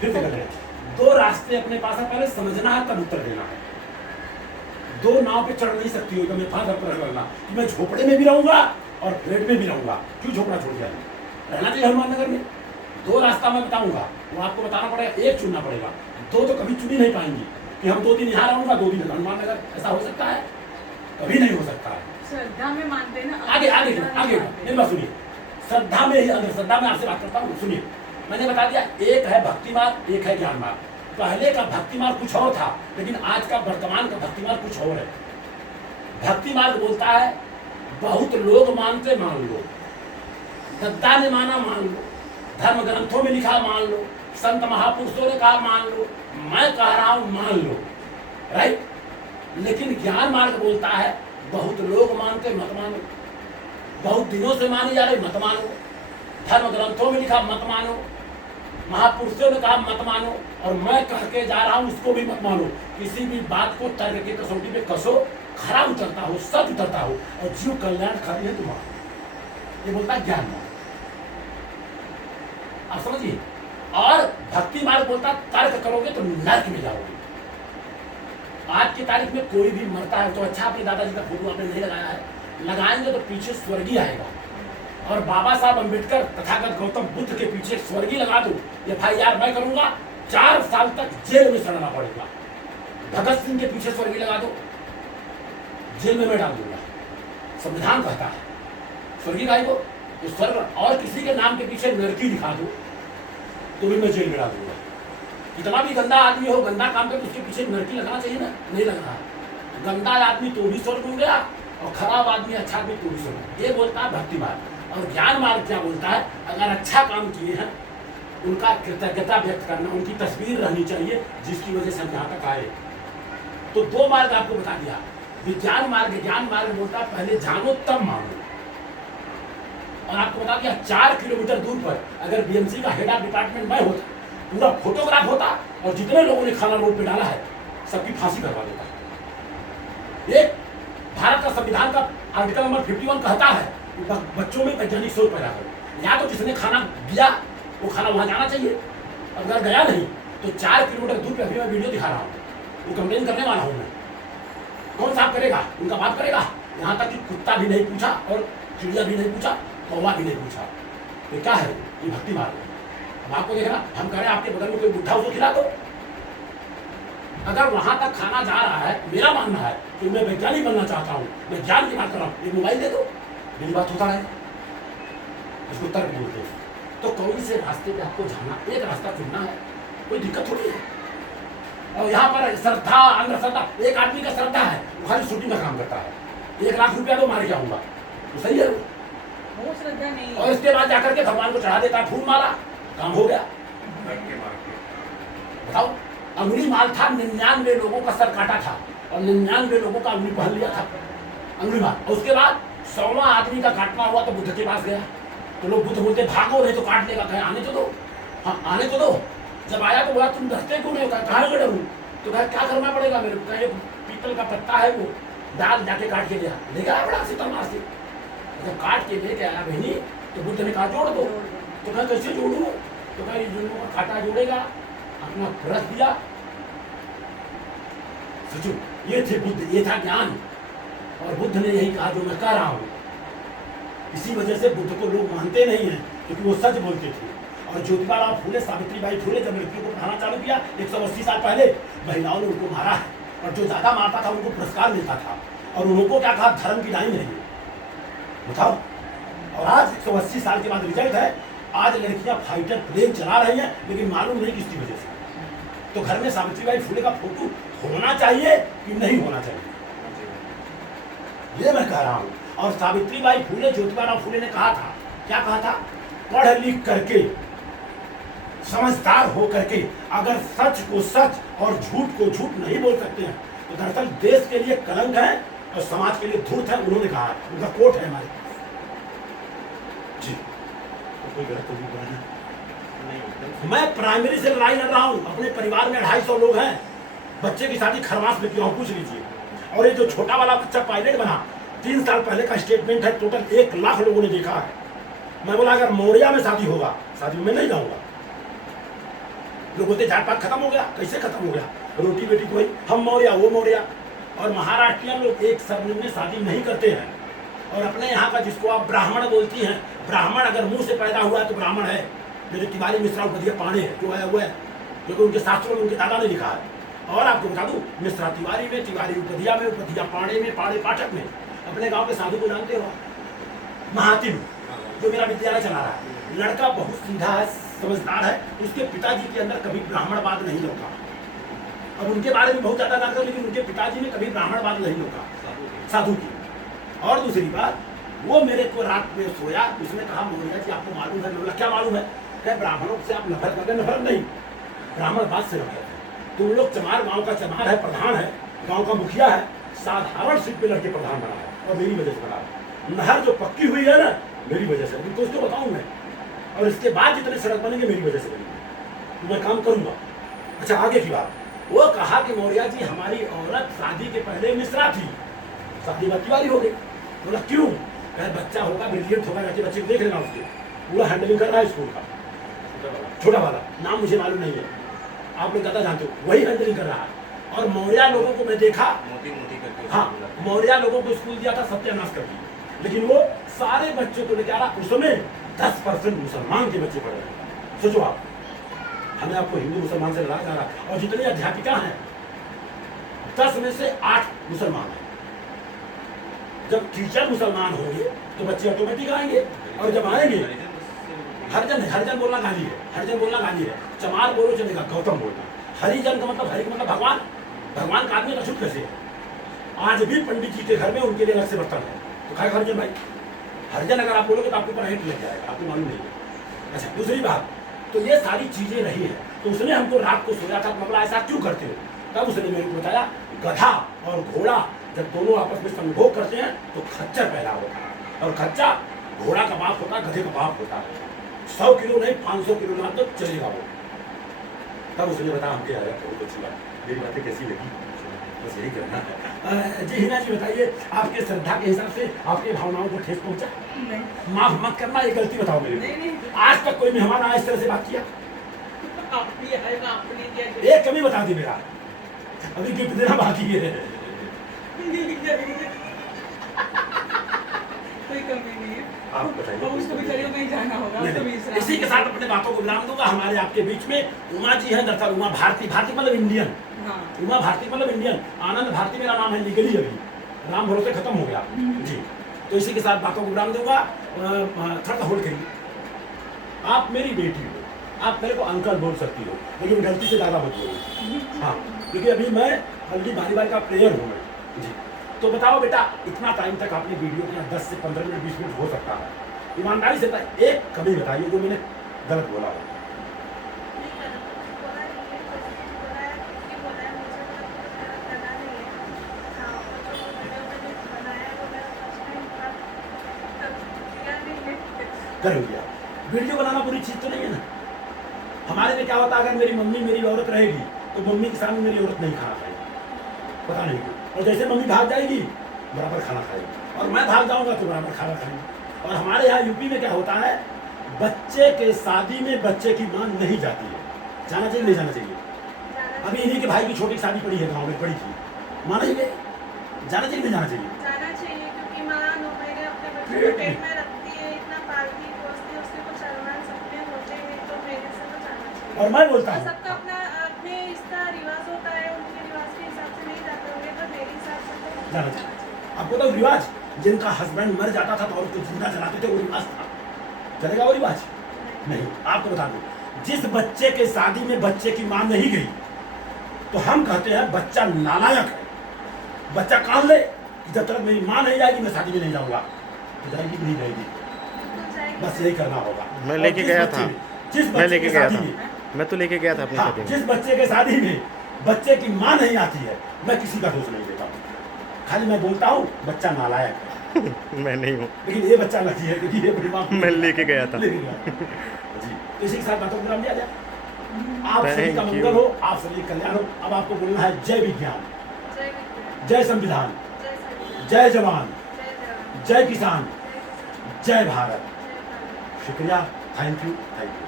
फिर से करें। दो रास्ते अपने पास है, पहले समझना है तब उत्तर देना है। दो नाव पे चढ़ नहीं सकती हो तो मैं फांस प्रश्न करना कि मैं झोपड़े में भी रहूंगा और फ्लैट में भी रहूंगा, क्यों झोपड़ा छोड़ दिया? रहना चाहिए हनुमान नगर में। दो रास्ता मैं बताऊंगा, वो आपको बताना पड़ेगा, एक चुनना पड़ेगा। दो तो कभी चुन ही नहीं पाएंगी कि हम 2 दिन यहाँ रहूंगा 2 दिन हनुमान नगर, ऐसा हो सकता है? कभी नहीं हो सकता है। श्रद्धा में मानते हैं ना। आगे आगे आगे मेरी बात सुनिए। श्रद्धा में ही, अंदर श्रद्धा में आपसे बात करता हूँ, सुनिए। मैंने बता दिया, एक है भक्ति मार्ग, एक है ज्ञान मार्ग। पहले का भक्ति मार्ग कुछ और था, लेकिन आज का वर्तमान का भक्ति मार्ग कुछ और है। भक्ति मार्ग बोलता है बहुत लोग मानते मान लो, दद्दा ने माना मान लो, धर्म ग्रंथों में लिखा मान लो, संत महापुरुषों ने कहा मान लो, मैं कह रहा हूं मान लो, राइट। लेकिन ज्ञान मार्ग बोलता है बहुत लोग मानते मत मानो, बहुत दिनों से मानी जा रही मत मानो, धर्म ग्रंथों में लिखा मत मानो, महापुरुषों ने कहा मत मानो, और मैं कह के जा रहा हूं उसको भी मत मानो। किसी भी बात को तर्क की कसौटी पे कसो, खरा उतरता हो, सच उतरता हो, और जीव कल्याण खरी है तुम्हारा। ये बोलता है ज्ञान मार्ग, आप समझिए। और भक्ति मार्ग बोलता तर्क करोगे तो नर्क में जाओगे। आज की तारीख में कोई भी मरता है तो अच्छा, अपने दादाजी का फोटो आपने नहीं लगाया है, लगाएंगे तो पीछे स्वर्गीय आएगा। और बाबा साहब अम्बेडकर तथागत गौतम बुद्ध के पीछे स्वर्गीय लगा दो, FIR मैं करूंगा, 4 साल तक जेल में सड़ना पड़ेगा। भगत सिंह के पीछे स्वर्गीय लगा दो, जेल में मैं डाल दूंगा। संविधान कहता है स्वर्गीय गाय को तो स्वर्ग, और किसी के नाम के पीछे नरकी दिखा दो तो भी मैं जेल में डाल दूंगा। कितना भी गंदा आदमी हो, गंदा काम करे, उसके पीछे नरकी लगाना चाहिए ना, नहीं लग रहा। गंदा आदमी तो भी स्वर्ग में गया, और खराब आदमी अच्छा आदमी तो भी स्वर्ग। ये बोलता है भक्ति मार्ग। और ज्ञान मार्ग क्या बोलता है, अगर अच्छा काम किए हैं उनका कृतज्ञता व्यक्त करना, उनकी तस्वीर रहनी चाहिए जिसकी वजह से हम यहाँ तक आए। तो 2 मार्ग आपको बता दिया। विज्ञान मार्ग, ज्ञान मार्ग बोलता है पहले जानो तब मानो। और आपको बता दिया 4 किलोमीटर दूर पर अगर BMC का हेड ऑफ डिपार्टमेंट मैं होता, पूरा फोटोग्राफ होता, और जितने लोगों ने खाना रोड पे डाला है सबकी फांसी करवा देता। एक भारत का संविधान का आर्टिकल नंबर 51 कहता है बच्चों में वैज्ञानिक सोच पैदा करो। या तो जिसने खाना दिया वो खाना वहां जाना चाहिए, अगर गया नहीं तो 4 किलोमीटर दूर पे अभी मैं वीडियो दिखा रहा हूँ, वो कंप्लेन करने वाला हूँ मैं। कौन साफ करेगा? उनका बाप करेगा। यहाँ तक कि कुत्ता भी नहीं पूछा, और चिड़िया भी नहीं पूछा, कौवा भी नहीं पूछा। ये क्या है? ये भक्ति मार्ग है। अब आपको देखना, हम कह रहे हैं आपके बगल में कोई बुढ़ा उसको खिला दो। अगर वहां तक खाना जा रहा है, मेरा मानना है कि मैं वैज्ञानिक बनना चाहता हूँ, मैं ज्ञान की बात कर रहा हूँ, एक मोबाइल दे दो, मेरी बात होता है, इसको तर्क बोलते हैं। तो कौन से रास्ते पे आपको जाना, एक रास्ता चुनना है, कोई दिक्कत थोड़ी है। और यहाँ पर श्रद्धा अंधश्रद्धा, एक आदमी का श्रद्धा है वो खाली शूटिंग का काम करता है, 1 लाख रुपया तो मार के आऊंगा, तो सही है वो श्रद्धा नहीं। और इसके बाद जाकर के भगवान को चढ़ा देता है फूल माला, काम हो गया। बताओ, अंगुली माल था, 99 लोगों का सर काटा था, और 99 लोगों का अंगुली पहन लिया था, अंगुली माल। और उसके बाद 100वां आदमी का काटना हुआ तो बुद्ध के पास गया, तो लोग बुद्ध बोलते भागो नहीं तो काट लेगा, कहे आने तो दो, हाँ आने तो दो। जब आया तो बोला तुम डरते क्यों नहीं? कहाँ से डरूं? तो कहा क्या करना पड़ेगा मेरे को? एक पीतल का पत्ता है वो डाल जाके काट के ले गया बड़ा सी तलवार से। जब काट के लेके आया बहनी तो बुद्ध ने कहा जोड़ दो। तो कहा कैसे जोड़ू? तो कहा दोनों का कांटा जोड़ेगा, अपना ब्रश दिया। सोचो, ये थे बुद्ध, ये था ज्ञान। और बुद्ध ने यही कहा जो मैं कह रहा हूँ। इसी वजह से बुद्ध को लोग मानते नहीं हैं, क्योंकि वो सच बोलते थे। और ज्योतिबा फूले, सावित्रीबाई फूले जब लड़कियों को पढ़ाना चालू किया 180 साल पहले, महिलाओं ने उनको मारा है, और जो ज्यादा मारता था उनको पुरस्कार मिलता था। और उनको क्या कहा, धर्म की लाइन नहीं बताओ। और आज 180 साल के बाद रिजल्ट है, आज लड़कियां फाइटर प्लेन चला रही हैं, लेकिन मालूम नहीं किसकी वजह से। तो घर में सावित्रीबाई फूले का फोटो होना चाहिए कि नहीं होना चाहिए, ये मैं कह रहा हूँ। और सावित्रीबाई फूले, ज्योतिबा फूले ने कहा था, क्या कहा था? पढ़ लिख करके, समझदार हो करके अगर सच को सच और झूठ को झूठ नहीं बोल सकते हैं तो दरअसल देश के लिए कलंक है और समाज के लिए धूर्त है। उन्होंने कहा, उनका कोट है हमारे पास जी। तो कोई गलत नहीं, मैं प्राइमरी से लड़ाई लड़ रहा हूँ। अपने परिवार में 250 लोग हैं, बच्चे की शादी खरवास में की हो, पूछ लीजिए। और ये जो छोटा वाला बच्चा पायलट बना, 3 साल पहले का स्टेटमेंट है, टोटल 1 लाख लोगों ने देखा है। मैं बोला अगर मौर्या में शादी होगा, शादी में नहीं जाऊंगा, लोग बोलते जात पात खत्म हो गया, कैसे खत्म हो गया? रोटी बेटी कोई, हम मौर्या वो मौर्या। और महाराष्ट्रियन लोग एक सरनेम में शादी नहीं करते हैं। और अपने यहाँ का जिसको आप ब्राह्मण बोलती हैं, ब्राह्मण अगर मुंह से पैदा हुआ है तो ब्राह्मण है। जैसे तिवारी मिश्रा उपधिया पाणे है, जो है वो है, क्योंकि उनके शास्त्रों में उनके दादा ने लिखा है। और आपको बता दूं, मिश्रा तिवारी में, तिवारी उपधिया में, उपधिया पाणे में, पाणे पाठक में। अपने गांव के साधु को जानते हो? महातिम, जो मेरा विद्यालय चला रहा है, लड़का बहुत सीधा है, समझदार है। उसके पिताजी के अंदर कभी ब्राह्मणवाद नहीं लौटा। अब उनके बारे में बहुत ज्यादा जानते, लेकिन उनके पिताजी ने कभी ब्राह्मणवाद नहीं लौटा, साधु की। और दूसरी बात, वो मेरे को रात में सोया, उसने कहा मौर्या जी आपको मालूम है? बोला क्या मालूम है? क्या ब्राह्मणों से आप नफरत करते? नफरत नहीं, ब्राह्मणवाद से नफरत है। तुम लोग चमार गांव का चमार है, प्रधान है, गांव का मुखिया है, साधारण सीट पे लड़के प्रधान बना है, और मेरी वजह से बना है। नहर जो पक्की हुई है ना, मेरी वजह से, तुमको उसको बताऊं मैं। और इसके बाद जितने सड़क बनेंगे मेरी वजह से बनेंगे, तो मैं काम करूंगा। अच्छा, आगे की बात, वो कहा कि मौर्या जी हमारी औरत शादी के पहले मिश्रा थी, शादी बच्ची वाली हो गई। बोला क्यों? कहे बच्चा होगा, ब्रिलियंट होगा, जाके बच्चे को देख लेना, उसके पूरा हैंडलिंग कर रहा है स्कूल का, छोटा वाला, नाम मुझे मालूम नहीं है, आप लोग ज्यादा जानते हो, वही हैंडलिंग कर रहा है। और मौर्या लोगों को मैं देखा, हाँ, मौर्या लोगों को स्कूल दिया था, सत्यानाश कर दिया। लेकिन वो सारे बच्चों को लेकर आ रहा, उस समय 10% मुसलमान के बच्चे पढ़ रहे हैं। सोचो आप, हमें आपको हिंदू मुसलमान से लड़ा जा रहा है। और जितनी अध्यापिका हैं, 10 में से 8 मुसलमान हैं। जब टीचर मुसलमान होंगे तो बच्चे ऑटोमेटिक आएंगे, और जब आएंगे, हरिजन बोलना गाली है, हरिजन बोलना गाली है। चमार बोलो चलेगा, गौतम बोलना। हरिजन का मतलब, हरि का मतलब भगवान, भगवान का आदमी का अछूत कैसे है? आज भी पंडित जी के घर में उनके लिए अलग से बर्तन है, तो खाए हरिजन भाई। हरिजन अगर आप बोलोगे तो आपके ऊपर हेट लग जाएगा, आपको मालूम नहीं है। अच्छा, दूसरी बात, तो ये सारी चीजें रही है। तो उसने हमको रात को सोया था, बोला ऐसा क्यों करते हो? तब उसने मेरे को बताया, गधा और घोड़ा जब दोनों आपस में संभोग करते हैं तो खच्चर पैदा होता है, और खच्चा घोड़ा का बाप होता है, गधे का बाप होता है। 100 किलो नहीं, 500 किलो ना तो चलेगा वो। तब उसने बताया हमके आया, बहुत अच्छी बात, मेरी बातें कैसी लगी, बस यही करना है। जी हिना जी बताइए, आपके श्रद्धा के हिसाब से आपकी भावनाओं को ठेस पहुंचा? नहीं, माफ मत करना, ये गलती बताओ मेरे को। नहीं, आज तक कोई मेहमान आया इस तरह से बात किया? आप भी आए, आपने क्या एक कमी बता दी मेरा, अभी गिफ्ट देना बाकी है। कोई कमी नहीं है। आप बताइए। अब उसको बेचारी को कहीं जाना होगा, नहीं, उसको भी नहीं। विश्राम इसी के साथ अपने बातों को विराम दूंगा। हमारे आपके बीच में उमा जी हैं, दरअसल उमा भारती, भारती मतलब इंडियन, हाँ, उमा भारती मतलब इंडियन। आनंद भारती मेरा नाम है लीगली, अभी राम भरोसे खत्म हो गया जी। तो इसी के साथ बातों को विराम दूंगा। थोड़ा सा होल्ड करिए। आप मेरी बेटी हो, आप मेरे को अंकल बोल सकती हो, लेकिन गलती से ज़्यादा मत बोलो, हाँ, क्योंकि अभी मैं हल्दी बारी का प्लेयर हूँ मैं जी। तो बताओ बेटा, इतना टाइम तक आपने वीडियो किया, 10 से 15 मिनट 20 मिनट हो सकता है, ईमानदारी से बताइए, एक कभी बताइए जो मैंने गलत बोला हो। कर लिया, वीडियो बनाना बुरी चीज तो नहीं है ना। हमारे में क्या होता है, अगर मेरी मम्मी मेरी औरत रहेगी तो मम्मी के सामने मेरी औरत नहीं खाना खाएगी, पता नहीं क्यों। और जैसे मम्मी भाग जाएगी बराबर खाना खाएगी, और मैं भाग जाऊंगा तो बराबर खाना खाएगी। और हमारे यहाँ यूपी में क्या होता है, बच्चे के शादी में बच्चे की मां नहीं जाती है, जाना चाहिए नहीं जाना चाहिए? अभी इन्हीं के भाई की छोटी शादी पड़ी है, गाँव में पड़ी थी, मां नहीं गई, जाना चाहिए नहीं जाना चाहिए? जाना चाहिए, क्योंकि माँ 9 महीने अपने बच्चे को पेट में रखती है, इतना पालती पोसती है, उसके कुछ अरमान सपने होते हैं, तो मेरे से तो जाना चाहिए। और मैं बोलता हूँ, सबका अपने इसका रिवाज होता है, उनके रिवाज के हिसाब से नहीं जाते होंगे, तो मेरे हिसाब से तो जाना चाहिए। आपको तो रिवाज, जिनका हस्बैंड मर जाता था तो औरत को जिंदा जलाते थे, वो रिवाज था, चलेगा वो रिवाज? नहीं। आपको बता दूं, जिस बच्चे के शादी में बच्चे की मां नहीं गई तो हम कहते हैं बच्चा नालायक है। बच्चा कान ले कि जब तक मेरी मां नहीं जाएगी मैं शादी में नहीं जाऊंगा, तो जाएगी कि नहीं जाएगी? बस यही करना होगा। मैं लेके गया था, मैं लेके गया था, में, मैं तो लेके गया था अपनी हाँ, शादी में। जिस बच्चे के शादी में बच्चे की मां नहीं आती है, मैं किसी का दोष नहीं देता हूँ, खाली मैं बोलता हूँ बच्चा नालायक है। मैं नहीं हूँ, लेकिन ये बच्चा नहीं है, क्योंकि ये बड़ी मां मैं लेके गया था। लेके गया जी। तो इसी के साथ बातों को विराम दिया जाए। आप सभी का Thank मंगल you. हो, आप सभी का कल्याण हो। अब आपको बोलना है जय विज्ञान, जय विज्ञान, जय संविधान, जय संविधान, जय जवान, जय जवान, जय किसान, जय किसान, जय भारत। जय भारत। शुक्रिया, थैंक यू, थैंक यू।